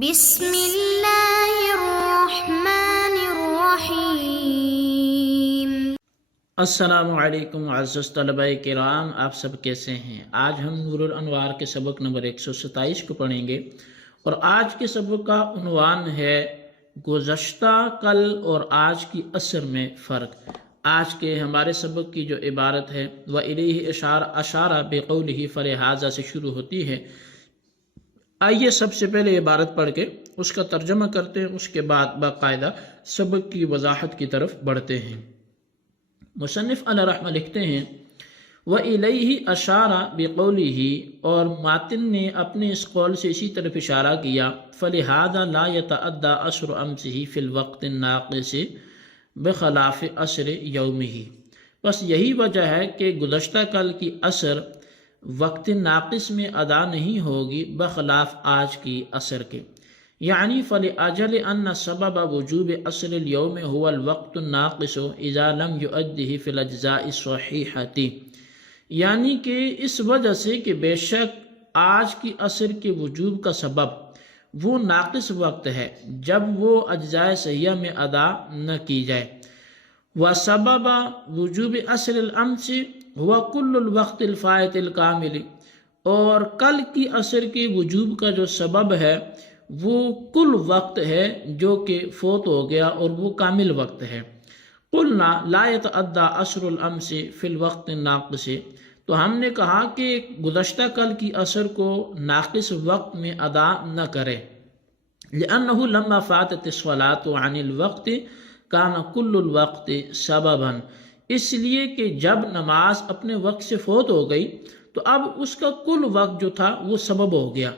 بسم اللہ الرحمن الرحیم۔ السلام علیکم معزز طلبہ کرام، آپ سب کیسے ہیں؟ آج ہم نور الانوار کے سبق نمبر 127 کو پڑھیں گے، اور آج کے سبق کا عنوان ہے گزشتہ کل اور آج کی عصر میں فرق۔ آج کے ہمارے سبق کی جو عبارت ہے وَإِلَيْهِ اشارہ بقولہ فلہذا سے شروع ہوتی ہے۔ آئیے سب سے پہلے عبارت پڑھ کے اس کا ترجمہ کرتے ہیں، اس کے بعد باقاعدہ سبق کی وضاحت کی طرف بڑھتے ہیں۔ مصنف علیہ رحمہ لکھتے ہیں وَإِلَيْهِ أَشَارَ بِقَوْلِهِ، اور ماتن نے اپنے اس قول سے اسی طرف اشارہ کیا فَلِهَذَا لَا يَتَعَدَّى أَشْرُ أَمْسِهِ فِي الْوَقْتِ النَّاقِصِ بِخِلَافِ أَشْرِ يَوْمِهِ، بس یہی وجہ ہے کہ گزشتہ کل کی عصر وقت ناقص میں ادا نہیں ہوگی بخلاف آج کی عصر کے، یعنی فَلِأَجَلِ أَنَّ سَبَبَ وُجُوبِ عَصْرِ الْيَوْمِ هُوَ الْوَقْتُ النَّاقِصُ إِذَا لَمْ يُؤَدِّهِ فِي الْأَجْزَاءِ الصَّحِيحَةِ، یعنی کہ اس وجہ سے کہ بے شک آج کی عصر کے وجوب کا سبب وہ ناقص وقت ہے جب وہ اجزاء صحیحہ میں ادا نہ کی جائے۔ وَسَبَبَ وُجُوبِ عَصْرِ الْأَمْسِ هُوَ كُلُّ الْوَقْتِ الْفَائِتِ الْكَامِلِ، اور کل کی عصر کے وجوب کا جو سبب ہے وہ کل وقت ہے جو کہ فوت ہو گیا اور وہ کامل وقت ہے۔ قُلْنَا لَا يَتَعَدَّى عَصْرُ الْأَمْسِ فِي الْوَقْتِ النَّاقِصِ، تو ہم نے کہا کہ گزشتہ کل کی عصر کو ناقص وقت میں ادا نہ کرے، لِأَنَّهُ لَمَّا فَاتَتِ الصَّلَاةُ عَنِ الْوَقْتِ كَانَ كُلُّ الْوَقْتِ سَبَبًا، اس لیے کہ جب نماز اپنے وقت سے فوت ہو گئی تو اب اس کا کل وقت جو تھا وہ سبب ہو گیا۔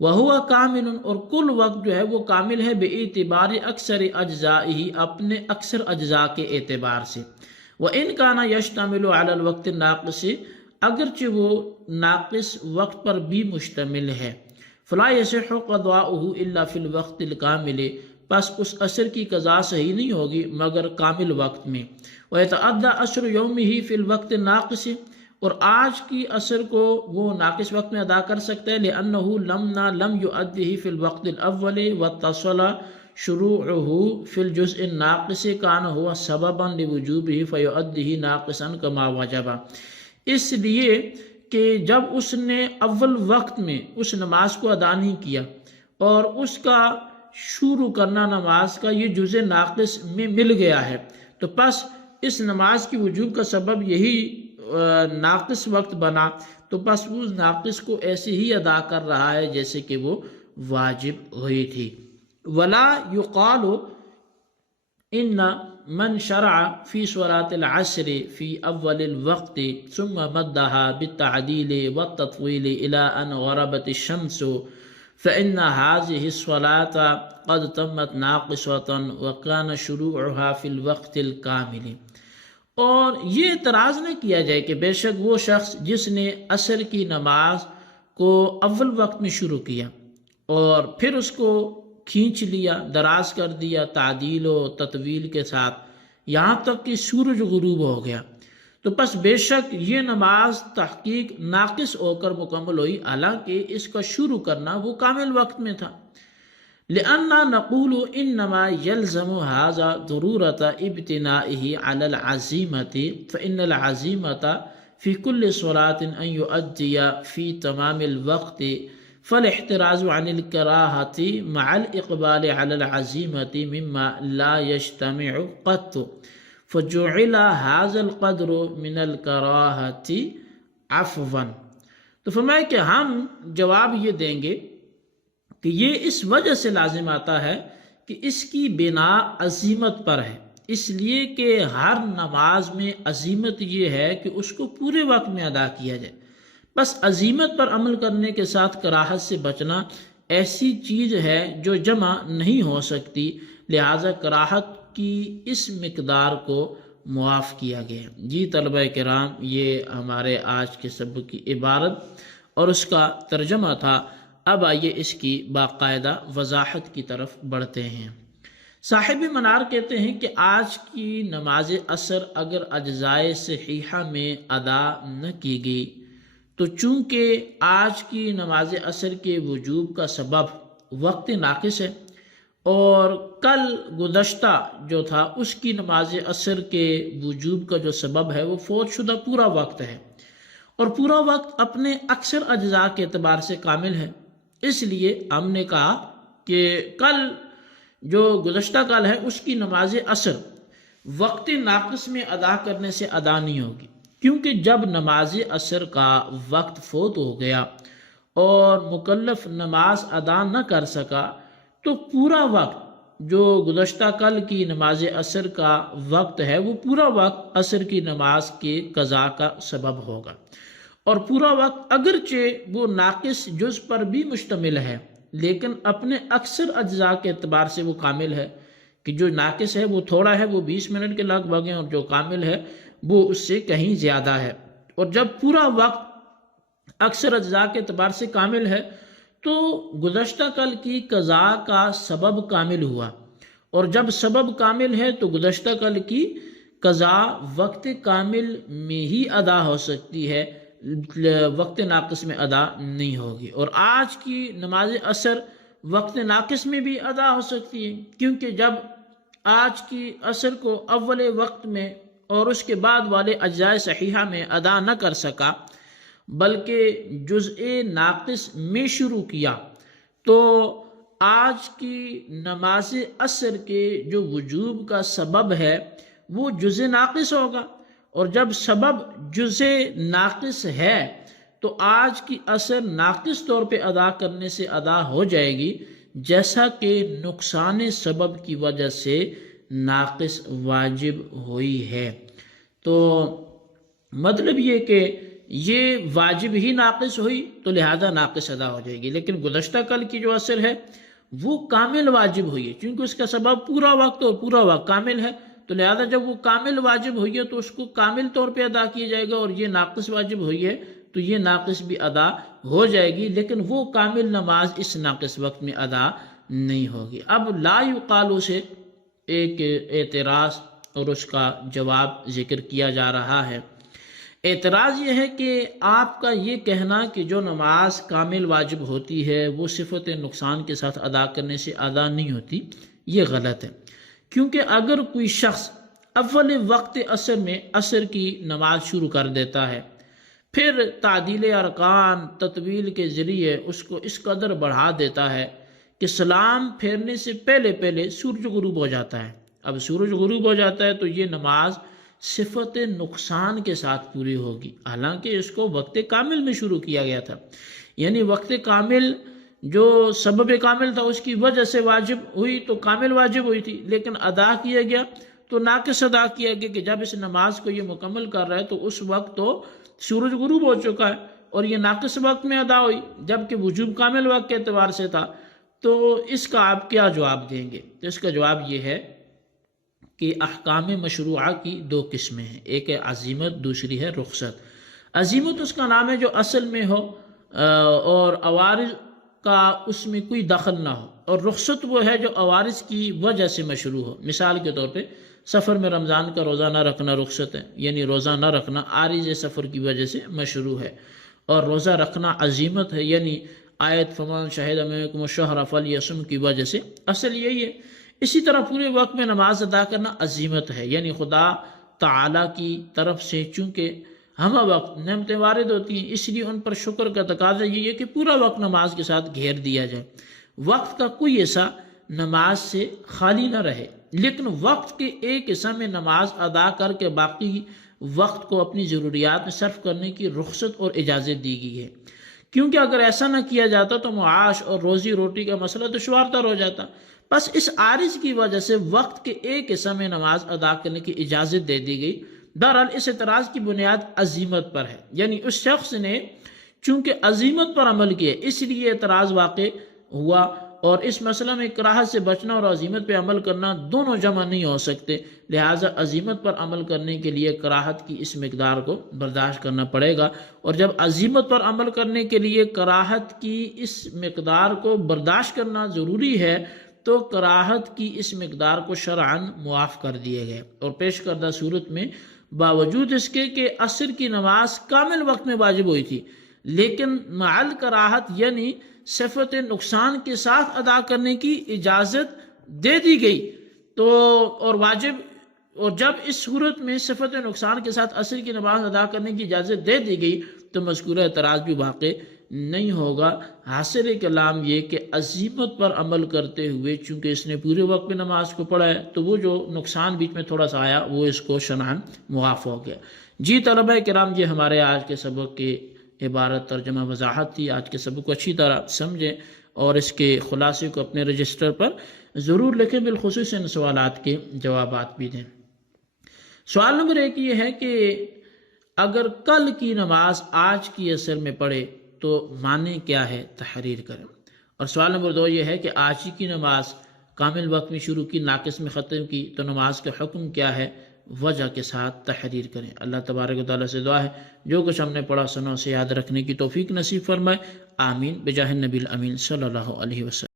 وَهُوَ كَامِلٌ، اور کل وقت جو ہے وہ کامل ہے بِاعْتِبَارِ اکثر اجزائہ، اپنے اکثر اجزاء کے اعتبار سے۔ وَإِنْ كَانَ يَشْتَمِلُ عَلَى الْوَقْتِ النَّاقِصِ، اگرچہ وہ ناقص وقت پر بھی مشتمل ہے۔ فَلَا يَصِحُّ قَضَاؤُهُ إِلَّا فِي الْوَقْتِ الْكَامِلِ، پس اس عصر کی قضا صحیح نہیں ہوگی مگر کامل وقت میں۔ وَيَتَعَدَّى عَصْرُ يَوْمِهِ فِي الْوَقْتِ النَّاقِصِ، اور آج کی عصر کو وہ ناقص وقت میں ادا کر سکتا ہے، لِأَنَّهُ لَمْ يُؤَدِّهِ فِي الْوَقْتِ الْأَوَّلِ وَاتصَّلَ شُرُوعُهُ فِي الْجُزْءِ النَّاقِصِ كَانَ هُوَ سَبَبًا لِوُجُوبِهِ فَيُؤَدِّهِ نَاقِصًا كَمَا وَجَبَ، اس لیے کہ جب اس نے اول وقت میں اس نماز کو ادا نہیں کیا اور اس کا شروع کرنا نماز کا یہ جزء ناقص میں مل گیا ہے، تو پس اس نماز کی وجوب کا سبب یہی ناقص وقت بنا، تو پس وہ ناقص کو ایسے ہی ادا کر رہا ہے جیسے کہ وہ واجب ہوئی تھی۔ وَلَا يُقَالُ إِنَّ مَنْ شَرَعَ فِي صَلَاةِ الْعَصْرِ فِي أَوَّلِ الْوَقْتِ ثُمَّ مَدَّهَا بِالتَّعْدِيلِ وَالتَّطْوِيلِ إِلَىٰ أَنْ غَرَبَتِ الشَّمْسُ فَإِنَّ هَذِهِ الصَّلَاةَ قَدْ تَمَّتْ نَاقِصَةً وَكَانَ شُرُوعُهَا فِي الْوَقْتِ الْكَامِلِ، اور یہ اعتراض نہ کیا جائے کہ بے شک وہ شخص جس نے عصر کی نماز کو اول وقت میں شروع کیا اور پھر اس کو کھینچ لیا، دراز کر دیا تعدیل و تطویل کے ساتھ یہاں تک کہ سورج غروب ہو گیا، تو پس بے شک یہ نماز تحقیق ناقص ہو کر مکمل ہوئی، حالانکہ اس کا شروع کرنا وہ کامل وقت میں تھا۔ لِأَنَّا نَقُولُ إِنَّمَا يَلْزَمُ هَذَا ضُرُورَةَ ابْتِنَائِهِ عَلَى الْعَزِيمَةِ فَإِنَّ الْعَزِيمَةَ فِي كُلِّ صَلَاةٍ أَنْ يُؤَدِّيَ فِي تَمَامِ الْوَقْتِ فَالِاحْتِرَازُ عَنِ الْكَرَاهَةِ مَعَ الْإِقْبَالِ عَلَى الْعَزِيمَةِ مِمَّا لَا يَجْتَمِعُ قَطُّ فَجُعِلَ هَذَا الْقَدْرُ مِنَ الْكَرَاهَةِ عَفْوًا، تو فرمایا کہ ہم جواب یہ دیں گے کہ یہ اس وجہ سے لازم آتا ہے کہ اس کی بنا عزیمت پر ہے، اس لیے کہ ہر نماز میں عزیمت یہ ہے کہ اس کو پورے وقت میں ادا کیا جائے، بس عزیمت پر عمل کرنے کے ساتھ کراہت سے بچنا ایسی چیز ہے جو جمع نہیں ہو سکتی، لہٰذا کراہت کی اس مقدار کو معاف کیا گیا۔ جی طلبہ کرام، یہ ہمارے آج کے سبق کی عبارت اور اس کا ترجمہ تھا۔ اب آئیے اس کی باقاعدہ وضاحت کی طرف بڑھتے ہیں۔ صاحب منار کہتے ہیں کہ آج کی نماز عصر اگر اجزائے صحیحہ میں ادا نہ کی گئی تو چونکہ آج کی نماز عصر کے وجوب کا سبب وقت ناقص ہے، اور کل گزشتہ جو تھا اس کی نماز عصر کے وجوب کا جو سبب ہے وہ فوت شدہ پورا وقت ہے، اور پورا وقت اپنے اکثر اجزاء کے اعتبار سے کامل ہے۔ اس لیے ہم نے کہا کہ کل جو گزشتہ کل ہے اس کی نماز عصر وقت ناقص میں ادا کرنے سے ادا نہیں ہوگی، کیونکہ جب نماز عصر کا وقت فوت ہو گیا اور مکلف نماز ادا نہ کر سکا تو پورا وقت جو گزشتہ کل کی نماز عصر کا وقت ہے وہ پورا وقت عصر کی نماز کے قضاء کا سبب ہوگا، اور پورا وقت اگرچہ وہ ناقص جز پر بھی مشتمل ہے لیکن اپنے اکثر اجزاء کے اعتبار سے وہ کامل ہے، کہ جو ناقص ہے وہ تھوڑا ہے، وہ 20 منٹ کے لگ بھگ ہیں، اور جو کامل ہے وہ اس سے کہیں زیادہ ہے۔ اور جب پورا وقت اکثر اجزاء کے اعتبار سے کامل ہے تو گزشتہ کل کی قضاء کا سبب کامل ہوا، اور جب سبب کامل ہے تو گزشتہ کل کی قضاء وقت کامل میں ہی ادا ہو سکتی ہے، وقت ناقص میں ادا نہیں ہوگی۔ اور آج کی نماز عصر وقت ناقص میں بھی ادا ہو سکتی ہے، کیونکہ جب آج کی عصر کو اول وقت میں اور اس کے بعد والے اجزاء صحیحہ میں ادا نہ کر سکا بلکہ جزء ناقص میں شروع کیا، تو آج کی نماز عصر کے جو وجوب کا سبب ہے وہ جزء ناقص ہوگا، اور جب سبب جزء ناقص ہے تو آج کی عصر ناقص طور پہ ادا کرنے سے ادا ہو جائے گی، جیسا کہ نقصان سبب کی وجہ سے ناقص واجب ہوئی ہے۔ تو مطلب یہ کہ یہ واجب ہی ناقص ہوئی تو لہذا ناقص ادا ہو جائے گی، لیکن گزشتہ کل کی جو عصر ہے وہ کامل واجب ہوئی ہے، چونکہ اس کا سبب پورا وقت اور پورا وقت کامل ہے، تو لہذا جب وہ کامل واجب ہوئی ہے تو اس کو کامل طور پہ ادا کیا جائے گا، اور یہ ناقص واجب ہوئی ہے تو یہ ناقص بھی ادا ہو جائے گی، لیکن وہ کامل نماز اس ناقص وقت میں ادا نہیں ہوگی۔ اب لا یقالو سے ایک اعتراض اور اس کا جواب ذکر کیا جا رہا ہے۔ اعتراض یہ ہے کہ آپ کا یہ کہنا کہ جو نماز کامل واجب ہوتی ہے وہ صفت نقصان کے ساتھ ادا کرنے سے ادا نہیں ہوتی، یہ غلط ہے، کیونکہ اگر کوئی شخص اول وقت عصر میں عصر کی نماز شروع کر دیتا ہے، پھر تعدیل ارکان تطویل کے ذریعے اس کو اس قدر بڑھا دیتا ہے کہ سلام پھیرنے سے پہلے پہلے سورج غروب ہو جاتا ہے، اب سورج غروب ہو جاتا ہے تو یہ نماز صفت نقصان کے ساتھ پوری ہوگی، حالانکہ اس کو وقت کامل میں شروع کیا گیا تھا، یعنی وقت کامل جو سبب کامل تھا اس کی وجہ سے واجب ہوئی تو کامل واجب ہوئی تھی، لیکن ادا کیا گیا تو ناقص ادا کیا گیا کہ جب اس نماز کو یہ مکمل کر رہا ہے تو اس وقت تو سورج غروب ہو چکا ہے اور یہ ناقص وقت میں ادا ہوئی، جبکہ وجوب کامل وقت کے اعتبار سے تھا۔ تو اس کا آپ کیا جواب دیں گے؟ تو اس کا جواب یہ ہے کہ احکام مشروعہ کی دو قسمیں ہیں، ایک ہے عزیمت، دوسری ہے رخصت۔ عزیمت اس کا نام ہے جو اصل میں ہو اور عوارض کا اس میں کوئی دخل نہ ہو، اور رخصت وہ ہے جو عوارض کی وجہ سے مشروع ہو۔ مثال کے طور پہ سفر میں رمضان کا روزہ نہ رکھنا رخصت ہے، یعنی روزہ نہ رکھنا عارض سفر کی وجہ سے مشروع ہے، اور روزہ رکھنا عزیمت ہے، یعنی آیت فمن شہد منکم الشہر فلیصم کی وجہ سے اصل یہی ہے۔ اسی طرح پورے وقت میں نماز ادا کرنا عزیمت ہے، یعنی خدا تعالیٰ کی طرف سے چونکہ ہمہ وقت نعمتیں وارد ہوتی ہیں، اس لیے ان پر شکر کا تقاضا یہ ہے کہ پورا وقت نماز کے ساتھ گھیر دیا جائے، وقت کا کوئی حصہ نماز سے خالی نہ رہے، لیکن وقت کے ایک حصہ میں نماز ادا کر کے باقی وقت کو اپنی ضروریات میں صرف کرنے کی رخصت اور اجازت دی گئی ہے، کیونکہ اگر ایسا نہ کیا جاتا تو معاش اور روزی روٹی کا مسئلہ دشوار تر ہو جاتا۔ بس اس عارض کی وجہ سے وقت کے ایک حصہ میں نماز ادا کرنے کی اجازت دے دی گئی۔ بہرحال اس اعتراض کی بنیاد عزیمت پر ہے، یعنی اس شخص نے چونکہ عزیمت پر عمل کیا اس لیے اعتراض واقع ہوا، اور اس مسئلہ میں کراہت سے بچنا اور عزیمت پہ عمل کرنا دونوں جمع نہیں ہو سکتے، لہٰذا عزیمت پر عمل کرنے کے لیے کراہت کی اس مقدار کو برداشت کرنا پڑے گا، اور جب عزیمت پر عمل کرنے کے لیے کراہت کی اس مقدار کو برداشت کرنا ضروری ہے تو کراہت کی اس مقدار کو شرعاً معاف کر دیے گئے، اور پیش کردہ صورت میں باوجود اس کے کہ عصر کی نماز کامل وقت میں واجب ہوئی تھی لیکن معل کراہت یعنی صفت نقصان کے ساتھ ادا کرنے کی اجازت دے دی گئی تو اور واجب اور جب اس صورت میں صفت نقصان کے ساتھ عصر کی نماز ادا کرنے کی اجازت دے دی گئی تو مذکورہ اعتراض بھی واقع نہیں ہوگا۔ حاصل کلام یہ کہ عزیمت پر عمل کرتے ہوئے چونکہ اس نے پورے وقت میں نماز کو پڑھا ہے تو وہ جو نقصان بیچ میں تھوڑا سا آیا وہ اس کو شرعاً معاف ہو گیا۔ جی طلبہ کرام، یہ ہمارے آج کے سبق کی عبارت ترجمہ وضاحت تھی۔ آج کے سبق کو اچھی طرح سمجھیں اور اس کے خلاصے کو اپنے رجسٹر پر ضرور لکھیں، بالخصوص ان سوالات کے جوابات بھی دیں۔ سوال نمبر 1 یہ ہے کہ اگر کل کی نماز آج کی عصر میں پڑھے تو معنی کیا ہے، تحریر کریں۔ اور سوال نمبر 2 یہ ہے کہ آج ہی کی نماز کامل وقت میں شروع کی، ناقص میں ختم کی تو نماز کا حکم کیا ہے، وجہ کے ساتھ تحریر کریں۔ اللہ تبارک و تعالیٰ سے دعا ہے جو کچھ ہم نے پڑھا سنوں سے یاد رکھنے کی توفیق نصیب فرمائے، آمین بجاہ النبی الامین صلی اللہ علیہ وسلم۔